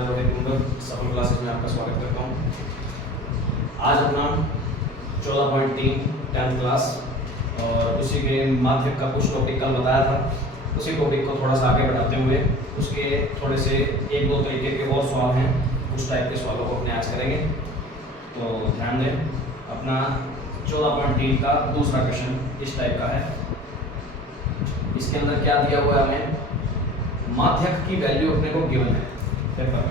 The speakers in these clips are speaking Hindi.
मैं रोहित कुंडल सफल क्लासेस में आपका स्वागत करता हूँ। आज अपना 14.3 10th क्लास और उसी के माध्यक का कुछ टॉपिक कल बताया था, उसी टॉपिक को थोड़ा सा आगे बढ़ाते हुए उसके थोड़े से एक दो तरीके के और सवाल हैं, उस टाइप के सवालों को अपने आज करेंगे। तो ध्यान दें, अपना 14.3 का दूसरा क्वेश्चन इस टाइप का है। इसके अंदर क्या दिया हुआ है, हमें माध्यक की वैल्यू अपने को गिवन है। पेपर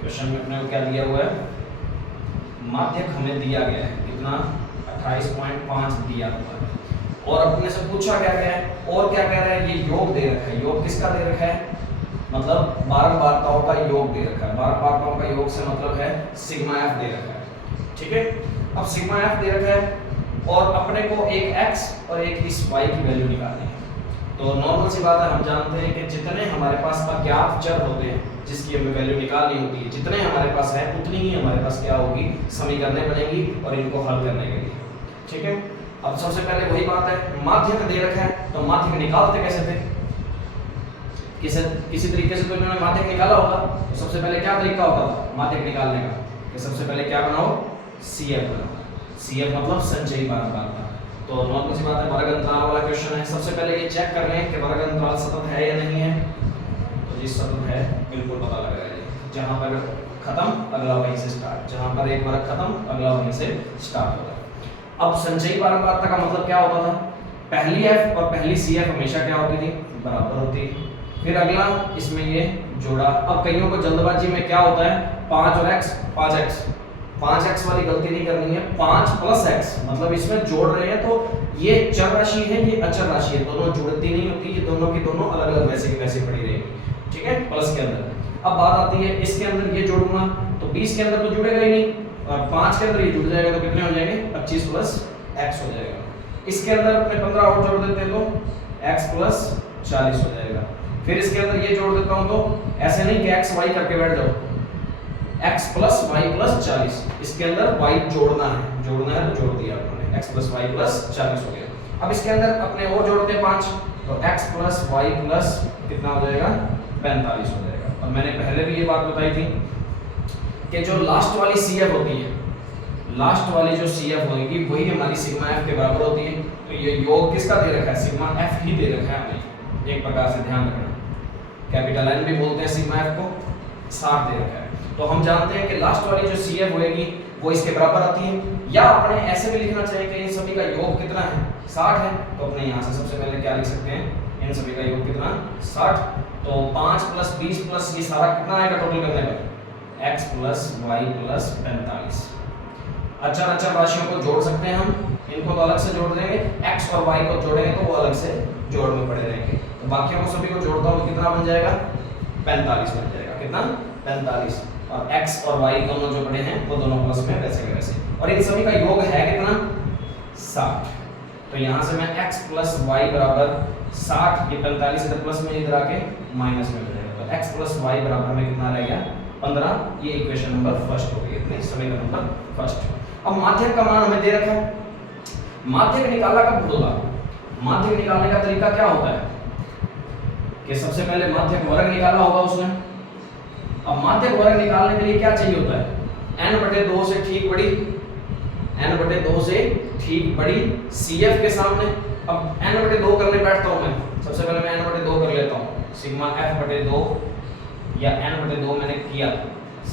क्वेश्चन में अपने को क्या दिया हुआ है, माध्यक हमें दिया गया है कितना 28.5 दिया हुआ है और अपने से पूछा क्या गया है और क्या कह रहा है, ये योग दे रखा है। योग किसका दे रखा है, मतलब बारंबारताओं का योग दे रखा है। बारंबारताओं का योग से मतलब है सिग्मा एफ दे रखा है। ठीक है, अब सिग्मा एफ दे रखा है और अपने को एक एक्स और एक इस वाई की वैल्यू निकालनी है। तो नॉर्मल सी बात है, हम जानते हैं कि जितने हमारे पास अज्ञात चर होते हैं जिसकी हमें वैल्यू निकालनी होती है, जितने हमारे पास है उतनी ही हमारे पास क्या होगी, समीकरणें बनेगी और इनको हल करने के लिए। ठीक है, अब सबसे पहले वही बात है, माध्यक दे रखा है तो माध्यक निकालते कैसे थे, किसी तरीके से तो इन्होंने माध्यक निकाला होगा। तो सबसे पहले क्या तरीका होता था माध्यक निकालने का, कि सबसे पहले क्या बनाओ, CF बनाओ। CF मतलब संचयी बारंबारता। तो नॉर्मल सी बात है, वर्ग अंतराल वाला क्वेश्चन है। सबसे पहले ये चेक कर लें कि वर्ग अंतराल सतत है या नहीं है। तो जी सतत है, बिल्कुल पता लग रहा है। जहां पर खत्म अगला वहीं से स्टार्ट, जहां पर एक वर्ग खत्म अगला वहीं से स्टार्ट होता है। अब संचयी बारंबारता का मतलब क्या होता था, पहली F और पहली CF हमेशा क्या होती थी, बराबर होती है। फिर अगला इसमें ये जोड़ा। अब कईयों को जल्दबाजी में क्या होता है, 5 और x 5x 5x वाली गलती नहीं करनी है, 5 + x मतलब इसमें जोड़ रहे हैं तो ये चर राशि है, ये अचर राशि है, दोनों जुड़ती नहीं होती, ये दोनों की दोनों अलग अलग वैसे की वैसे पड़ी रहेगी। ठीक है, प्लस के अंदर। अब बात आती है इसके अंदर ये जोड़ूंगा तो 20 के अंदर तो जुड़ेगा ही नहीं और 5 के अंदर ये जुड़ जाएगा तो कितने हो जाएंगे, 25 + x हो जाएगा। इसके अंदर अपने 15 और जोड़ देते हैं तो x + 40 हो जाएगा। फिर इसके अंदर ये जोड़ देता हूं तो ऐसे नहीं कि x y करके बैठ जाओ, x + y + 40। इसके अंदर y जोड़ना है तो जोड़ दिया आपने, x + y + 40 हो गया। अब इसके अंदर अपने और जोड़ते हैं 5 तो x + y + कितना हो जाएगा, 45 हो जाएगा। और मैंने पहले भी ये बात बताई थी कि जो लास्ट वाली CF होती है, लास्ट वाली जो CF होगी वही हमारी सिग्मा f के बराबर होती है। तो ये योग किसका दे रखा है, सिग्मा f ही दे रखा है हमें, एक प्रकार से ध्यान रखना। कैपिटल N भी बोलते हैं सिग्मा f को, 60 दे रखा है। तो हम जानते हैं कि लास्ट वाली जो CF होएगी वो इसके बराबर आती है, या अपने ऐसे भी लिखना चाहिए कि इन सभी का योग कितना है, 60 है। तो अपने यहाँ से सबसे पहले क्या लिख सकते हैं, इन सभी का योग कितना, 60। तो 5 + 20 + ये सारा कितना आएगा टोटल करने पर, x + y + 45। अचर राशियों को जोड़ सकते हैं हम, इनको तो अलग से जोड़ देंगे, x और y को जोड़ेंगे तो वो अलग से जोड़ में पड़े रहेंगे। तो बाकियों को सभी को जोड़ता हूँ तो कितना बन जाएगा, 45 बन जाएगा। कितना, 45। और x और y दोनों जो पड़े हैं वो दोनों प्लस में वैसे के वैसे, और इन सभी का योग है कितना, 60। तो यहाँ से मैं x + y = 60, ये 45 इधर प्लस में इधर आके माइनस में हो जाएगा। तो x + y बराबर में कितना रह गया, 15। ये इक्वेशन नंबर फर्स्ट हो गई, इतने समीकरण नंबर फर्स्ट। अब माध्यक का मान हमें दे रखा है, माध्यक निकाला कब होगा, माध्यक निकालने का तरीका क्या होता है कि सबसे पहले माध्यक वर्ग निकाला होगा उसने। अब माध्यक वर्ग निकालने के लिए क्या चाहिए होता है, n/2 से ठीक बड़ी, n/2 से ठीक बड़ी CF के सामने। अब n/2 करने बैठता हूं मैं, सबसे पहले मैं n/2 कर लेता हूं, सिग्मा f/2 या n/2 मैंने किया,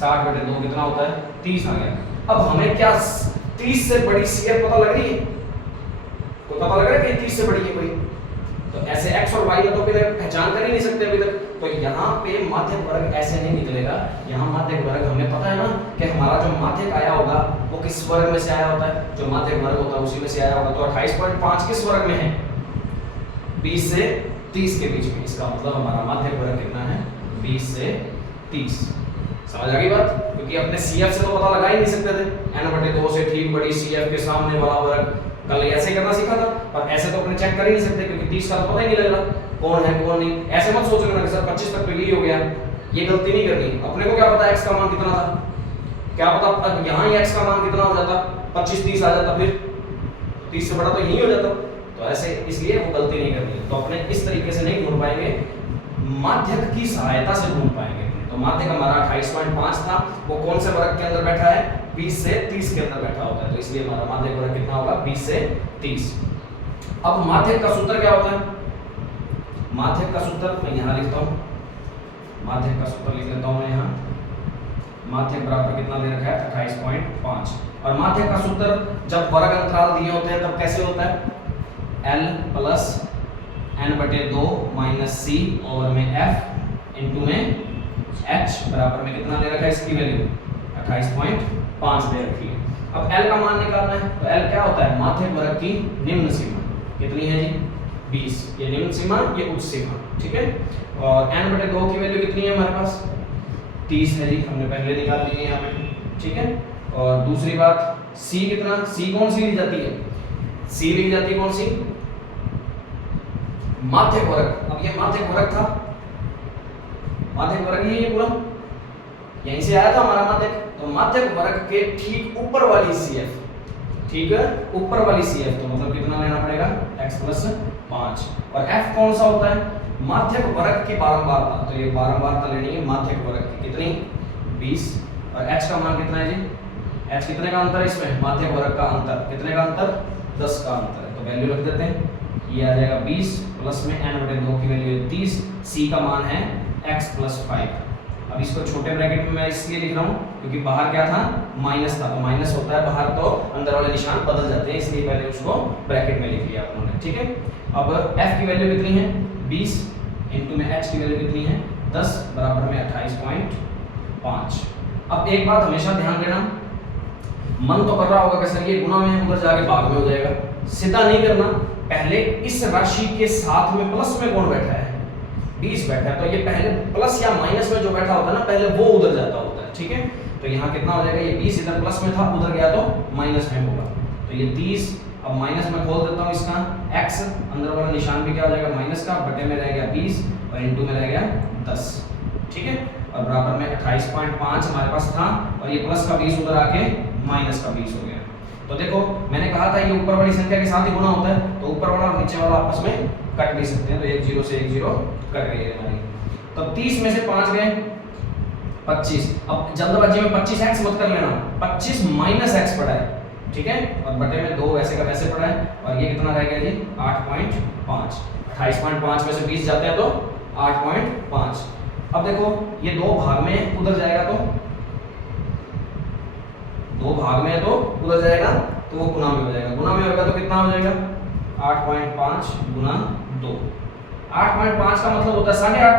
60/2 कितना होता है, 30 आ गया। अब हमें क्या 30 से बड़ी CF पता लग रही है, कोई पता लग रहा है कि 30 से बड़ी है कोई, तो ऐसे x और y का तो पहचान कर ही नहीं सकते अभी तक। तो यहाँ पे माध्यक वर्ग ऐसे नहीं निकलेगा, यहाँ माध्यक वर्ग हमें पता है ना कि हमारा जो माध्यक आया होगा वो किस वर्ग में से आया होता है, जो माध्यक वर्ग होता है उसी में से आया होगा। तो 28.5 किस वर्ग में है, 20 से 30 के बीच में। इसका मतलब हमारा माध्यक वर्ग कितना है, 20 से 30। समझ आ गई बात, क्योंकि अपने CF से तो पता लगा ही नहीं सकते थे, n/2 से ठीक बड़ी CF के सामने वाला वर्ग। कल ऐसे करना सीखा था, और ऐसे तो अपने चेक कर ही नहीं सकते क्योंकि 30 का तो पता ही नहीं लग रहा कौन है कौन नहीं। ऐसे मत सोच लेना कि सर 25 तक तो यही हो गया, ये गलती नहीं करनी। अपने को क्या पता x का मान कितना था, क्या पता यहाँ ही x का मान कितना हो जाता, 25 30 आ जाता, फिर 30 से बड़ा तो यही हो जाता। तो ऐसे इसलिए वो गलती नहीं करनी। तो अपने इस तरीके से नहीं ढूंढ पाएंगे, माध्यक की सहायता से ढूंढ पाएंगे। तो माध्यक हमारा 28.5 था, वो कौन से वर्ग के अंदर बैठा है? 20 से 30 के अंदर बैठा होता है, तो इसलिए हमारा माध्यक वर्ग कितना होगा? 20 से 30। अब माध्यक का सूत्र क्या होता है? माध्यक का सूत्र मैं यहाँ लिखता हूँ, माध्यक का सूत्र लिख लेता हूँ मैं यहाँ। माध्यक बराबर कितना दे रखा है? 28.5। और माध्यक का सूत्र जब वर्ग अंतराल दिए होते हैं तब कैसे होता है? L plus n/2 minus c over में f इंटू में h बराबर में कितना दे रखा है? इसकी वैल्यू 28.5 दे रखी है। अब L का मान निकालना है, तो L क्या होता है? माध्यक वर्ग की निम्न सीमा कितनी है जी? 20। ये निम्न सीमा, ये उच्च सीमा, ठीक है। और n/2 की वैल्यू कितनी है हमारे पास? 30 है जी, हमने पहले निकाल ली है यहाँ पे, ठीक है। और दूसरी बात c कितना? c कौन सी ली जाती है? c ली जाती है कौन सी? माध्यक वर्ग। अब ये माध्यक वर्ग था, माध्यक वर्ग ही ये पूरा यहीं से आया था हमारा माध्यक। तो माध्यक वर्ग के ठीक ऊपर वाली CF, ठीक है, ऊपर वाली CF, तो मतलब कितना लेना पड़ेगा? x plus 5। और f कौन सा होता है? माध्यक वर्ग की बारंबारता, तो ये बारंबारता लेनी है माध्यक वर्ग की, कितनी? 20। और h का मान कितना है जी? h कितने का अंतर है इसमें? माध्यक वर्ग का अंतर कितने का अंतर? 10 का अंतर है, तो वैल्यू रख देते हैं। ये आ जाएगा 20 प्लस में n/2 की वैल्यू है 30, c का मान है x प्लस 5। अब इसको छोटे ब्रैकेट में मैं इसलिए लिख रहा हूँ क्योंकि बाहर क्या था? माइनस था, तो माइनस होता है बाहर तो अंदर वाले निशान बदल जाते हैं, इसलिए पहले उसको ब्रैकेट में लिख लिया आपने, ठीक है। अब f की वैल्यू कितनी है? 20 इंटू में h की वैल्यू कितनी है? 10 बराबर में 28.5। अब एक बात हमेशा ध्यान देना, मन तो कर रहा होगा कि सर ये गुना में उधर जाके भाग में हो जाएगा, सीधा नहीं करना। पहले इस राशि के साथ में प्लस में कौन बैठा है? 20 बैठा है, तो ये पहले प्लस या माइनस में जो बैठा होता है ना, पहले वो उधर जाता होता है, ठीक है। तो यहाँ कितना हो जाएगा? ये 20 इधर प्लस में था, उधर गया तो माइनस में होगा, तो ये 30। अब माइनस में खोल देता हूँ इसका x, अंदर वाला निशान भी क्या हो जाएगा? माइनस का, बटे में रह गया 20 और इंटू में रह गया 10, ठीक है। और बराबर में 28.5 हमारे पास था, और ये प्लस का 20 उधर आके माइनस का 20 हो गया। तो देखो मैंने कहा था ये ऊपर वाली संख्या के साथ ही गुना होता है, तो ऊपर वाला और नीचे वाला आपस में कट भी सकते हैं, तो 1 0 से 1 0 कट गई है हमारी। तो 30 में से 5 गए 25। अब जल्दबाजी में 25x मत कर लेना, 25 माइनस x पड़ा है, ठीक है। और बटे में 2 वैसे का वैसे पड़ा है, और ये कितना रह गया जी? 8.5। 28.5 में से 20 जाते हैं तो 8.5। अब देखो ये 2 भाग में उधर जाएगा, तो 2 भाग में है तो उधर जाएगा, तो वो गुना में हो जाएगा। गुना में होगा तो कितना हो जाएगा? 8.5 गुना 2। 8.5 का मतलब होता है 8.5,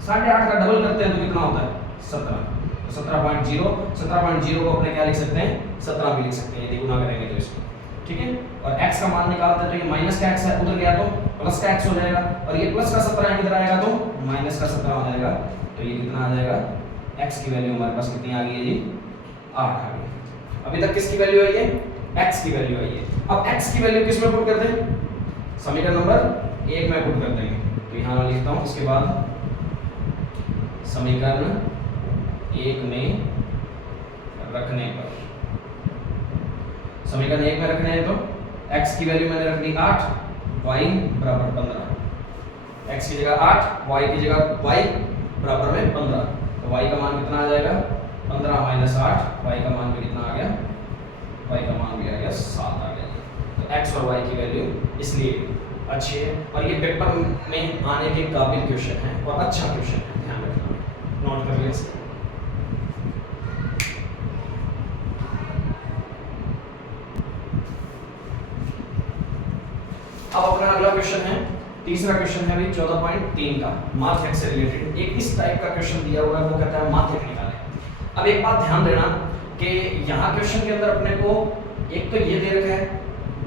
8.5 का डबल करते हैं तो कितना होता है? 17। तो 17.0, 17.0 को अपने क्या लिख सकते हैं? 17 भी लिख सकते हैं यदि गुना करेंगे तो इसको, ठीक है। और x का मान निकालते हैं, तो ये माइनस का x है, उधर गया तो प्लस का x हो जाएगा, और ये प्लस का 17 इधर आएगा तो माइनस का 17 हो जाएगा। तो ये कितना आ जाएगा? x की वैल्यू हमारे पास कितनी आ गई है जी? 8 आ गई। अभी तक किसकी वैल्यू आई है? x की वैल्यू आई है। अब x की वैल्यू किस में पुट करते हैं? समीकरण नंबर 1 में पुट कर देंगे, तो यहाँ मैं लिखता हूँ, उसके बाद समीकरण 1 में रखने पर, समीकरण 1 में रखने हैं तो x की वैल्यू मैंने रख दी 8, y बराबर 15। x की जगह 8, y की जगह y बराबर में 15, तो y का मान कितना आ जाएगा? 15 माइनस 8, y का मान भी कितना आ गया? y का मान भी आ गया 7 आ गया। तो x और y की वैल्यू इसलिए अच्छी है, और ये पेपर में आने के काबिल क्वेश्चन है और अच्छा क्वेश्चन है, ध्यान रखना, नोट कर लें। अब अपना अगला क्वेश्चन है, तीसरा क्वेश्चन है भाई 14.3 का, माध्यक से रिलेटेड। एक इस टाइप का क्वेश्चन दिया हुआ है, वो कहता है माध्यक निकालें। अब एक बात ध्यान देना कि यहाँ क्वेश्चन के अंदर अपने को एक तो ये दे रखा है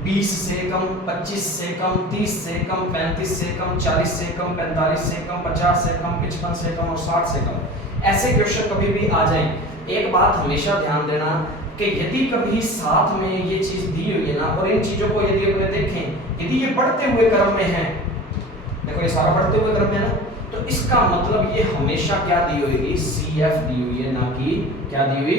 20 से कम, 25 से कम, 30 से कम, 35 से कम, 40 से कम, 45 से कम, 50 से कम, 55 से कम और 60 से कम। ऐसे क्वेश्चन कभी भी आ जाए, एक बात हमेशा ध्यान देना कि यदि कभी साथ में ये चीज दी हुई है ना, और इन चीजों को यदि अपने देखें, यदि ये बढ़ते हुए क्रम में है, देखो ये सारा बढ़ते हुए क्रम में है ना, तो इसका मतलब ये हमेशा क्या दी होगी? CF दी हुई है, ना कि क्या दी हुई?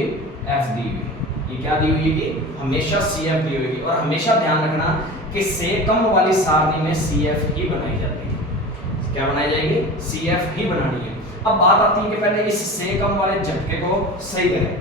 F दी हुई। ये क्या दी हुई है? हमेशा CF दी हुई। और हमेशा ध्यान रखना कि से कम वाली सारणी में CF ही बनाई जाती है। क्या बनाई जाएगी? CF ही बनानी है। अब बात आती है कि पहले इस से कम वाले झटके को सही करें,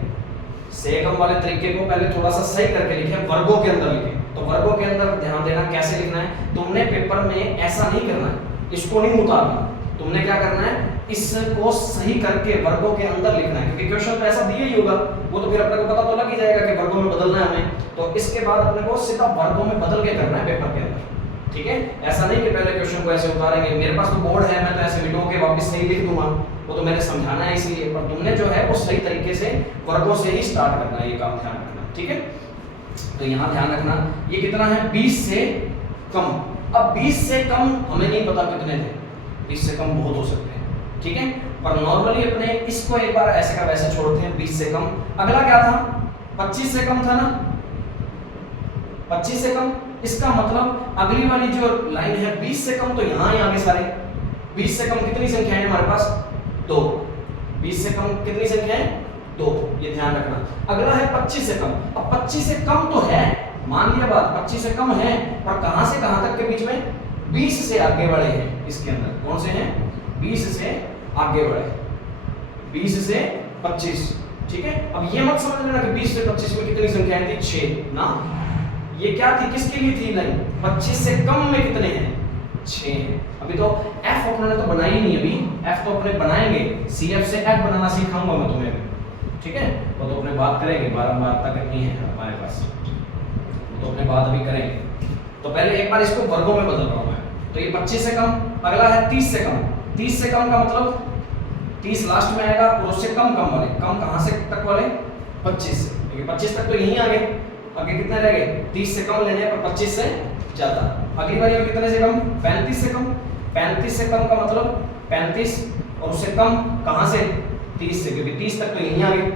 से कम वाले तरीके को पहले थोड़ा सा सही करके लिखें, वर्गों के अंदर लिखें। तो वर्गों के अंदर ध्यान देना कैसे लिखना है, तुमने पेपर में ऐसा नहीं करना है, इसको नहीं उतारना, तुमने क्या करना है, इसको सही करके वर्गों के अंदर लिखना है, क्योंकि क्वेश्चन तो ऐसा दिया ही होगा, वो तो फिर अपने को पता तो लग ही जाएगा कि वर्गों में बदलना है हमें। तो इसके बाद अपने को सीधा वर्गों में बदल के करना है पेपर के अंदर, ठीक है। ऐसा नहीं कि पहले क्वेश्चन को ऐसे उतारेंगे, मेरे पास तो बोर्ड है, मैं तो ऐसे मिटो के वापस सही लिख दूंगा, वो तो मैंने समझाना है इसलिए, पर तुमने जो है वो सही तरीके से वर्गों से ही स्टार्ट करना है, ये काम ध्यान रखना, ठीक है। तो यहाँ ध्यान रखना ये कितना है, 20 से कम। अब 20 से कम हमें नहीं पता कितने थे, 20 से कम बहुत हो सकते हैं, ठीक है, पर नॉर्मली अपने इसको एक बार ऐसे का वैसे छोड़ते हैं, 20 से कम। अगला क्या था, 25 से कम था ना, 25 से कम, इसका मतलब अगली वाली जो लाइन है 20 से कम, तो यहाँ ही आगे सारे 20 से कम कितनी संख्या है हमारे पास, 2। 20 से कम कितनी संख्या है, 2, ये ध्यान रखना। अगला है 25 से कम। अब 25 से कम तो है, मान लिया बात 25 से कम है, पर कहां से कहां तक के बीच में, 20 से आगे वाले हैं इसके अंदर, कौन से हैं, 20 से आगे वाले, 20 से 25, ठीक है। अब ये मत समझ लेना कि 20 से 25 में कितनी संख्याएं थी, 6 ना, ये क्या थी, किसके लिए थी लाइन, 25 से कम में कितने हैं, 6 हैं। अभी तो f अपने तो बनाई नहीं, अभी f तो अपने बनाएंगे, CF से f बनाना सिखाऊंगा मैं तुम्हें, ठीक है, वो तो अपने बात करेंगे, बारंबारता करनी है हमारे पास, तो अपने बात अभी करेंगे। तो पहले एक बार इसको वर्गों में बदल रहा हूं मैं, तो ये 25 से कम। अगला है 30 से कम। 30 से कम का मतलब 30 लास्ट में आएगा, और उससे कम कम वाले, कम कहां से तक वाले, 25 से, क्योंकि 25 तक तो यहीं आ गए, आगे कितने रह गए, 30 से कम लेने पर 25 से ज्यादा। अगली बार ये कितने से कम, 35 से कम। 35 से कम का मतलब 35, और उससे कम कहां से, 30 से, क्योंकि 30 तक तो यहीं आ गए।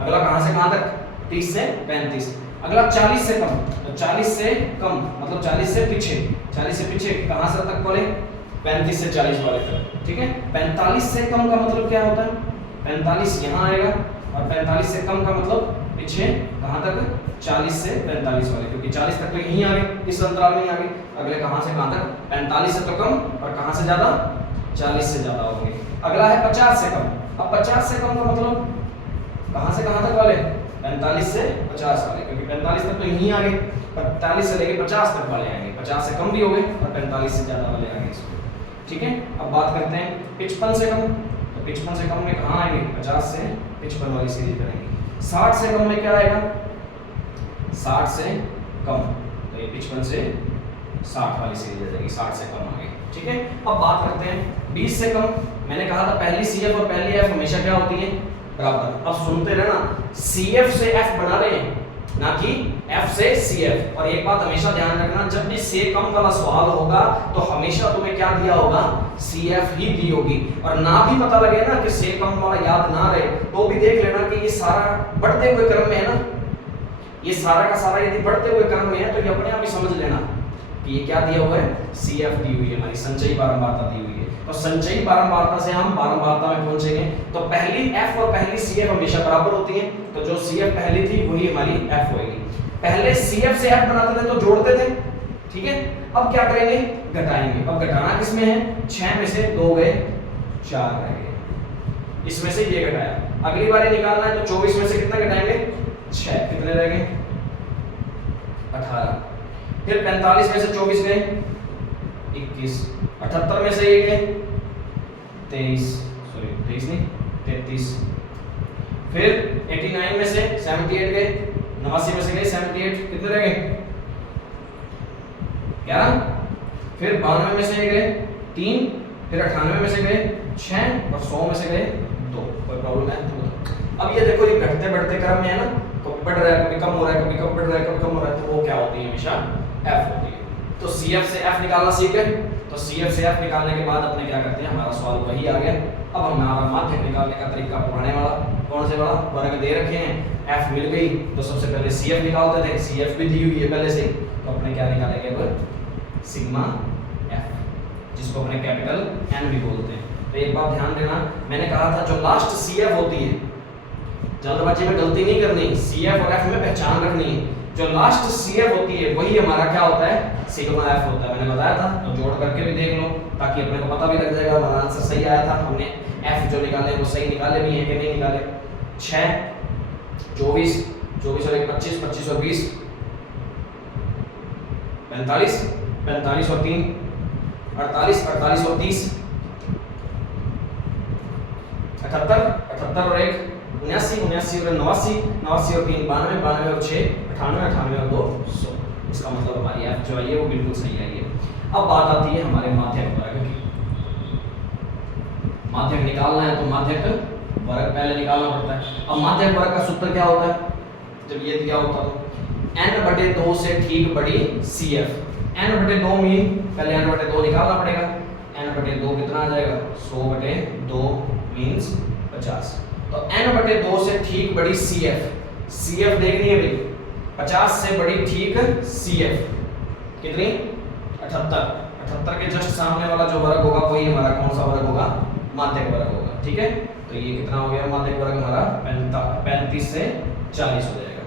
अगला कहां से कहां तक, 30 से 35। अगला 40 से कम, तो 40 से कम मतलब 40 से पीछे, 40 से पीछे कहां से तक वाले, 35 से 40 वाले तक, ठीक है। 45 से कम का मतलब क्या होता है, 45 यहाँ आएगा, और 45 से कम का मतलब पीछे कहां तक, 40 से 45 वाले, क्योंकि 40 तक तो यहीं आ गए, इस अंतराल में ही आ गए। अगले कहां से कहां तक, 45 से तो कम, और कहां से ज्यादा, 40 से ज्यादा होंगे। अगला है 50 से कम। अब 50 से कम का मतलब कहां से कहां तक वाले, 45 से 50 वाले, क्योंकि 45 तक तो यहीं आ गए, 45 से लेके 50 तक वाले आएंगे, 50 से कम भी हो गए और 45 से ज्यादा वाले आएंगे इसमें, ठीक है। अब बात करते हैं 55 से कम। तो 55 से कम में कहां आएंगे, 50 से 55 वाली सीरीज करेंगे। 60 से कम में क्या आएगा, 60 से कम, तो ये 55 से 60 वाली सीरीज आ जाएगी, 60 से कम आ गई, ठीक है। अब बात करते हैं 20 से कम। मैंने कहा था पहली CF और पहली F हमेशा क्या होती है, बराबर। अब सुनते रहना, CF से F बना रहे हैं, ना कि F से CF। और एक बात हमेशा ध्यान रखना, जब भी से कम वाला सवाल होगा तो हमेशा तुम्हें क्या दिया होगा, CF ही दी होगी। और ना भी पता लगे ना कि से कम वाला याद ना रहे, तो भी देख लेना कि ये सारा बढ़ते हुए क्रम में है ना, ये सारा का सारा यदि बढ़ते हुए क्रम में है, तो ये अपने आप ही समझ लेना कि ये क्या दिया हुआ है, CF दी हुई है, हमारी संचयी बारंबारता दी हुई है। तो संचयी बारंबारता से हम बारंबारता में पहुंचेंगे। तो पहली F और पहली CF हमेशा बराबर होती है, तो जो CF पहली थी वही हमारी F होगी। पहले CF से F बनाते थे तो जोड़ते थे, ठीक है। अब क्या करेंगे, घटाएंगे। अब घटाना किसमें है, 6 में से 2 गए, 4 रह गए, इसमें से ये घटाया। अगली बार ये निकालना है, तो 24 में से कितना घटाएंगे, 6, कितने रह गए, 18। फिर 45 में से 24 गए, 21। 78 में से ये गए, 23 नहीं 33। फिर 89 में से 78 गए, 89 में से गए 78, कितने रह गए, 11। फिर 92 में से ये गए 3, फिर 98 में से गए 6, और 100 में से गए 2। कोई प्रॉब्लम है तो बताओ। अब ये देखो, ये घटते बढ़ते क्रम में है ना, कभी बढ़ रहा है, कभी कम हो रहा है, कभी कम बढ़ रहा है, कभी कम हो रहा है, तो वो क्या होती है, हमेशा F होती है। तो CF से F निकालना सीख गए। तो CF से F निकालने के बाद अपने क्या करते हैं, हमारा सवाल वही आ गया। अब हमारा माध्यक निकालने का तरीका पुराने वाला, कौन से वाला, वर्ग दे रखे हैं, F मिल गई, तो सबसे पहले CF निकालते थे, CF भी दी हुई है पहले से, तो अपने क्या निकालेंगे, अब सिग्मा F, जिसको अपने कैपिटल N भी बोलते हैं। तो एक बात ध्यान देना, मैंने कहा था जो लास्ट CF होती है, जल्दबाजी में गलती नहीं करनी, CF और F में पहचान रखनी है। जो लास्ट CF होती है वही हमारा क्या होता है, सिग्मा F होता है। मैंने बताया था, तो जोड़ करके भी देख लो ताकि अपने को पता भी लग जाएगा हमारा आंसर सही आया था। हमने F जो निकाले वो सही निकाले भी हैं कि नहीं निकाले। 6 24 24 और 1 25 25 और 20 45 45 और 3 48 48 और 30 78 78 और 1 79 79 और 89 89 और 3 92 92 और 6 98 98 और 2 100। इसका मतलब हमारी F जो है वो बिल्कुल सही आई है। अब बात आती है हमारे माध्यक वर्ग की। माध्यक निकालना है तो माध्यक वर्ग पहले निकालना पड़ता है। अब माध्यक वर्ग का सूत्र क्या होता है, जब ये दिया होता तो n/2 से ठीक बड़ी CF। n/2 मीन पहले n/2 निकालना पड़ेगा। n/2 कितना आ जाएगा, 100/2 मींस 50। तो n/2 से ठीक बड़ी CF, CF देखनी है भाई, 50 से बड़ी ठीक CF कितनी, 78। 78 के जस्ट सामने वाला जो वर्ग होगा वही हमारा कौन सा वर्ग होगा, माध्यक वर्ग होगा। ठीक है, तो ये कितना हो गया माध्यक वर्ग हमारा 35 से 40 हो जाएगा।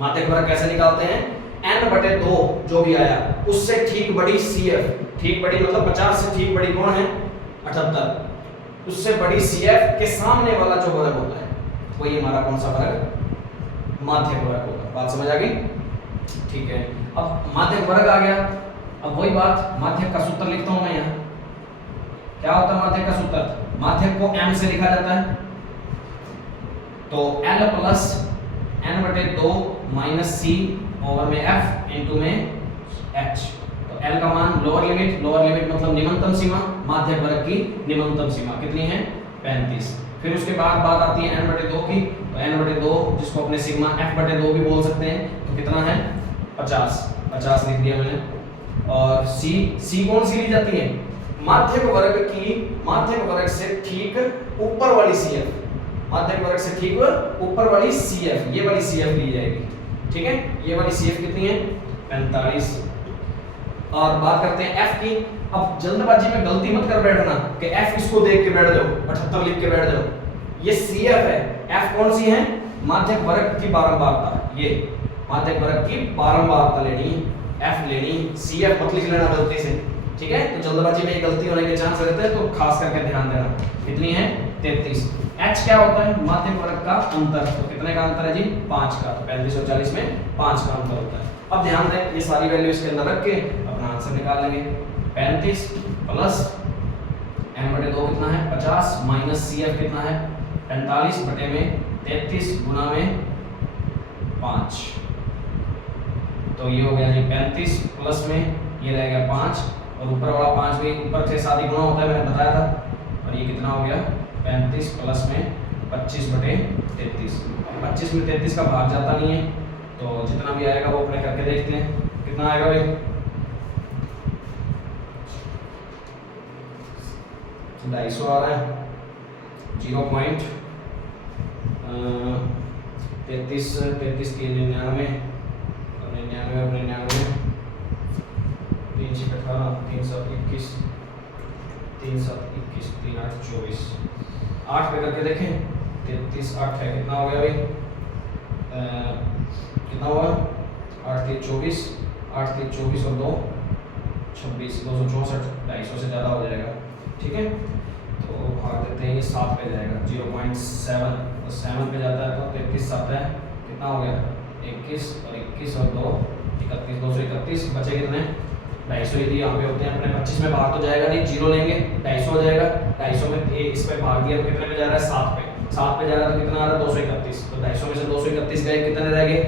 माध्यक वर्ग कैसे निकालते हैं, n/2 जो भी आया उससे ठीक बड़ी CF, ठीक बड़ी मतलब 50 से ठीक बड़ी कौन है, 78, उससे बड़ी CF के सामने वाला जो वर्ग होता है वही हमारा कौन सा वर्ग, माध्यक वर्ग होगा। बात समझ आ गई, ठीक है। अब माध्यक वर्ग आ गया, अब वही बात माध्यक का सूत्र लिखता हूं मैं यहाँ। क्या होता है माध्यक का सूत्र, माध्यक को m से लिखा जाता है, तो L plus n/2 minus C over में F इंटू में H। तो L का मान लोअर लिमिट मतलब निम्नतम सीमा, माध्यक वर्ग की निम्नतम सीमा कितनी है, 35। फिर उसके बाद बात आती है n/2 की, तो n/2 जिसको अपने सिग्मा F/2 भी बोल सकते हैं, तो कितना है 50 लिख दिया मैंने। और C कौन सी ली जाती है, माध्यक वर्ग से ठीक ऊपर वाली CF, माध्यक वर्ग से ठीक ऊपर वाली CF, ये वाली CF ली जाएगी। ठीक है, ये वाली CF कितनी है, 45। और बात करते हैं F की। अब जल्दबाजी में गलती मत कर बैठना कि F इसको देख के बैठ जाओ, 78 लिख के बैठ जाओ। ये CF है, F कौन सी है, माध्यक वर्ग की बारंबारता, ये माध्यक वर्ग की बारंबारता लेनी है, F लेनी, CF मत लिख लेना गलती से। ठीक है, तो जल्दबाजी में ये गलती होने के चांस रहते हैं, तो खास करके ध्यान देना। कितनी है, 33। H क्या होता है, माध्यक वर्ग का अंतर, तो कितने का अंतर है जी, 5 का। तो 35 और 40 में 5 का अंतर होता है। अब ध्यान दें, ये सारी वैल्यू इसके अंदर रख के अपना आंसर निकाल लेंगे। 35 प्लस n/2 कितना है, 50 माइनस CF कितना है, 45 बटे में 33 गुना में 5। तो ये हो गया जी 35 प्लस में ये रह गया 5 और ऊपर वाला 5 भी ऊपर से साथ ही गुना होता है, मैंने बताया था। और ये कितना हो गया 35 प्लस में 25 बटे 33। 25 में 33 का भाग जाता नहीं है, तो जितना भी आएगा वो अपने करके देखते हैं कितना आएगा भाई, 250 आ रहा है, 0.33 33 3 99 और 99 और 99 3 6 18 3 7 21 3 7 21 3 8 24 8 पे करके देखें, 33 8 है, कितना हो गया भाई, कितना हुआ 8 3 24 8 3 24 और 2 26 264, 250 से ज़्यादा हो जाएगा। ठीक है, तो भाग देते हैं, ये 7 पे जाएगा, 0.7 तो 7 पे जाता है, तो 33 7 है, कितना हो गया 21 और 21 और 2 31 231, बचे कितने 250। यदि यहाँ पे होते हैं अपने 25 में भाग तो जाएगा नहीं, 0 लेंगे 250 हो जाएगा। 250 में इस पे भाग दिया तो कितने में जा रहा है, 7 पे। 7 पे जा रहा है तो कितना आ रहा है 231। तो 250 में से 231 गए, कितने रह गए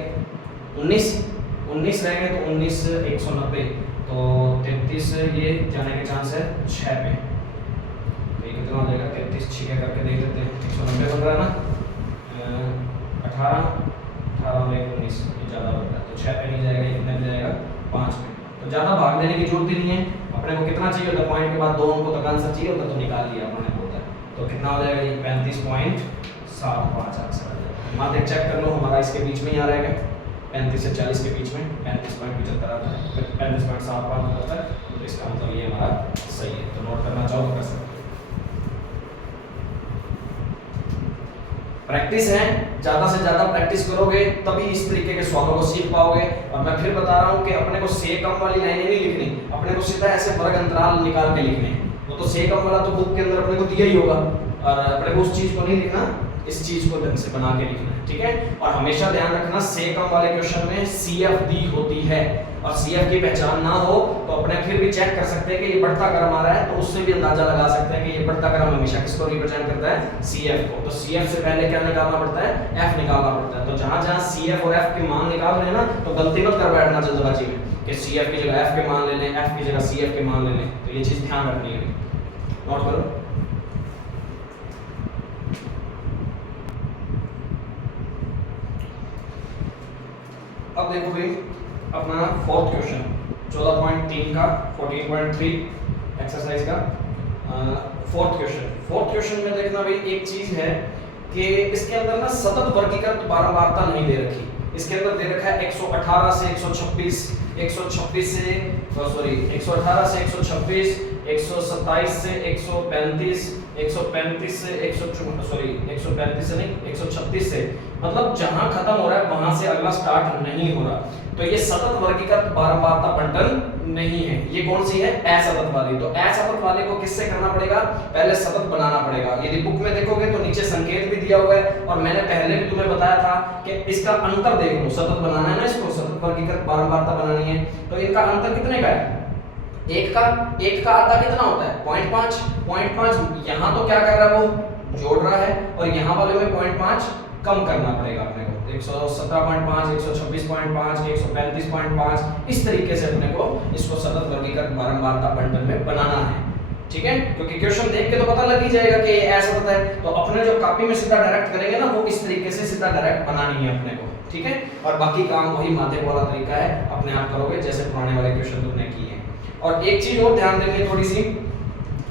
19 रह गए, तो 19 190, तो 33 ये जाने के चांस है 6 पे। तो ये कितना हो जाएगा 33 6 करके देख लेते हैं, 190 बन रहा है ना, 18 में 19 ये ज़्यादा बन रहा है, तो 6 पे नहीं जाएगा, कितने पे जाएगा 5 पे। तो ज़्यादा भाग देने की जरूरत ही नहीं है, अपने को कितना चाहिए होता है, पॉइंट के बाद 2 अंकों तक आंसर चाहिए होता है, तो निकाल लिया अपने को होता है। तो कितना हो जाएगा ये 35.75 आंसर आ जाएगा। माध्यक चेक कर लो, हमारा इसके बीच में ही आ रहेगा, 35 से 40 के बीच में 35.75 आता है, 35.75 होता है, तो इसका मतलब ये हमारा सही है। तो नोट करना चाहो तो कर सकते हो। प्रैक्टिस है, ज्यादा से ज्यादा प्रैक्टिस करोगे तभी इस तरीके के सवालों को सीख पाओगे। और मैं फिर बता रहा हूँ कि अपने को से कम वाली लाइनें नहीं लिखनी, अपने को सीधा ऐसे वर्ग अंतराल निकाल के लिखने हैं। तो से कम वाला तो बुक के अंदर अपने को दिया ही होगा, और अपने को उस चीज को नहीं लिखना, इस चीज को ढंग से बना के लिखना है, ठीक है। और हमेशा ध्यान रखना से कम वाले क्वेश्चन में CF दी होती है, और CF की पहचान ना हो तो अपने फिर भी चेक कर सकते हैं कि ये बढ़ता क्रम आ रहा है, तो उससे भी अंदाजा लगा सकते हैं कि ये बढ़ता क्रम हमेशा किसको रिप्रेजेंट करता है, CF को। तो CF से पहले क्या निकालना पड़ता है, F निकालना पड़ता है। तो जहां जहां CF और F के मान निकाल रहे हैं ना, तो गलती मत कर बैठना जल्दबाजी में कि CF की जगह F के मान ले लें, F की जगह CF के मान ले लें। तो ये चीज ध्यान रखनी है, नोट करो। अब देखो भाई अपना फोर्थ क्वेश्चन 14.3 का 14.3 एक्सरसाइज का फोर्थ क्वेश्चन में देखना भाई एक चीज है कि इसके अंदर ना सतत वर्गीकृत बारंबारता नहीं दे रखी। इसके अंदर दे रखा है 118 से 126, 126 से सॉरी 118 से 126, 127 से 135, 135 से 135 से नहीं 136 से, मतलब जहां खत्म हो रहा है वहां से अगला स्टार्ट नहीं हो रहा। तो ये सतत वर्गीकृत बारंबारता बंटन नहीं है। ये कौन सी है, असतत वाली। तो असतत वाले को किससे करना पड़ेगा, पहले सतत बनाना पड़ेगा। यदि बुक में देखोगे तो नीचे संकेत भी दिया हुआ है, और मैंने पहले भी तुम्हें बताया था कि इसका अंतर देख लो। सतत बनाना है ना, इसको सतत वर्गीकृत बारंबारता बनानी है, तो इनका अंतर कितने का है, एक का आधा कितना होता है 0.5। यहाँ तो क्या कर रहा है वो जोड़ रहा है, और यहाँ वाले में 0.5 कम करना पड़ेगा अपने को। 117.5, 126.5, 135.5, इस तरीके से अपने को इसको सतत वर्गीकृत बारंबारता बंटन में बनाना है, ठीक है। क्योंकि क्वेश्चन देख के तो पता लग ही जाएगा कि ये असतत है, तो अपने जो कॉपी में सीधा डायरेक्ट करेंगे ना, वो इस तरीके से सीधा डायरेक्ट बनानी है अपने को, ठीक है। और बाकी काम वही माध्यम वाला तरीका है, अपने आप करोगे जैसे पुराने वाले क्वेश्चन तुमने किए। और एक चीज और ध्यान देंगे थोड़ी सी,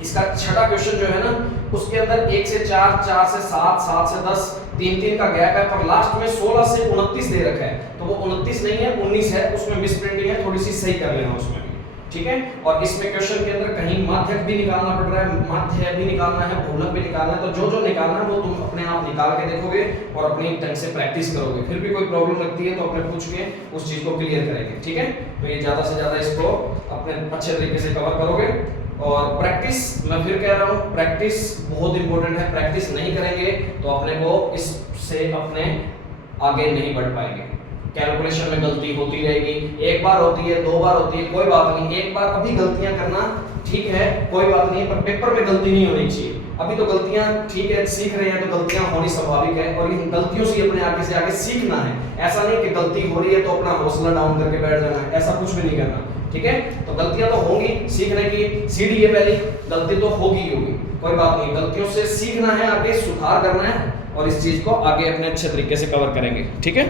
इसका छठा क्वेश्चन जो है ना, उसके अंदर 1 से 4, 4 से 7, 7 से 10, 3 का गैप है, पर लास्ट में 16 से 29 दे रखा है। तो वो 29 नहीं है, 19 है, उसमें मिस प्रिंटिंग है, थोड़ी सी सही कर लेना उसमें भी, ठीक है। और इसमें क्वेश्चन के अंदर कहीं माध्यक भी निकालना पड़ रहा है, माध्य भी निकालना है, भूलक भी निकालना है। तो जो निकालना है वो तुम अपने आप निकाल के देखोगे और अपनी ढंग से प्रैक्टिस करोगे। फिर भी कोई प्रॉब्लम लगती है तो अपने पूछ के उस चीज को क्लियर करेंगे, ठीक है। तो ये ज्यादा से ज्यादा इसको अपने अच्छे तरीके से कवर करोगे। और प्रैक्टिस, मैं फिर कह रहा हूँ, प्रैक्टिस बहुत इंपॉर्टेंट है। प्रैक्टिस नहीं करेंगे तो अपने को इससे अपने आगे नहीं बढ़ पाएंगे। कैलकुलेशन में गलती होती रहेगी, एक बार होती है, 2 बार होती है, कोई बात नहीं। एक बार अभी गलतियां करना ठीक है, कोई बात नहीं, पर पेपर में गलती नहीं होनी चाहिए। अभी तो गलतियां ठीक है, सीख रहे हैं तो गलतियां होनी स्वाभाविक है, और इन गलतियों से अपने आगे से आगे सीखना है। ऐसा नहीं कि गलती हो रही है तो अपना हौसला डाउन करके बैठ जाना है, ऐसा कुछ भी नहीं करना, ठीक है। तो गलतियां तो होंगी, सीखने की सीढ़ी है पहली, गलती तो होगी ही होगी, कोई बात नहीं। गलतियों से सीखना है, आगे सुधार करना है, और इस चीज को आगे अपने अच्छे तरीके से कवर करेंगे, ठीक है।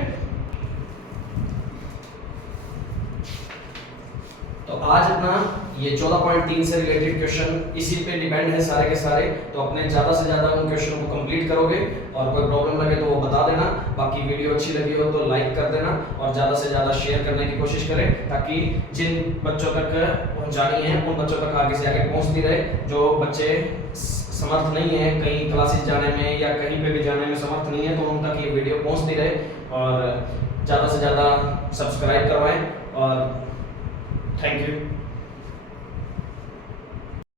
तो आज अपना ये 14.3 से रिलेटेड क्वेश्चन इसी पे डिपेंड है सारे के सारे। तो अपने ज्यादा से ज्यादा उन क्वेश्चन को कंप्लीट करोगे, और कोई प्रॉब्लम लगे तो वो बता देना। बाकी वीडियो अच्छी लगी हो तो लाइक कर देना, और ज्यादा से ज्यादा शेयर करने की कोशिश करें, ताकि जिन बच्चों तक पहुंचानी है उन बच्चों तक आगे से आगे पहुंचती रहे। जो बच्चे समर्थ नहीं है कहीं क्लासेस जाने में या कहीं पे भी जाने में समर्थ नहीं है, तो उन तक ये वीडियो पहुंचती रहे। और ज्यादा से ज्यादा सब्सक्राइब करवाएं, और थैंक यू।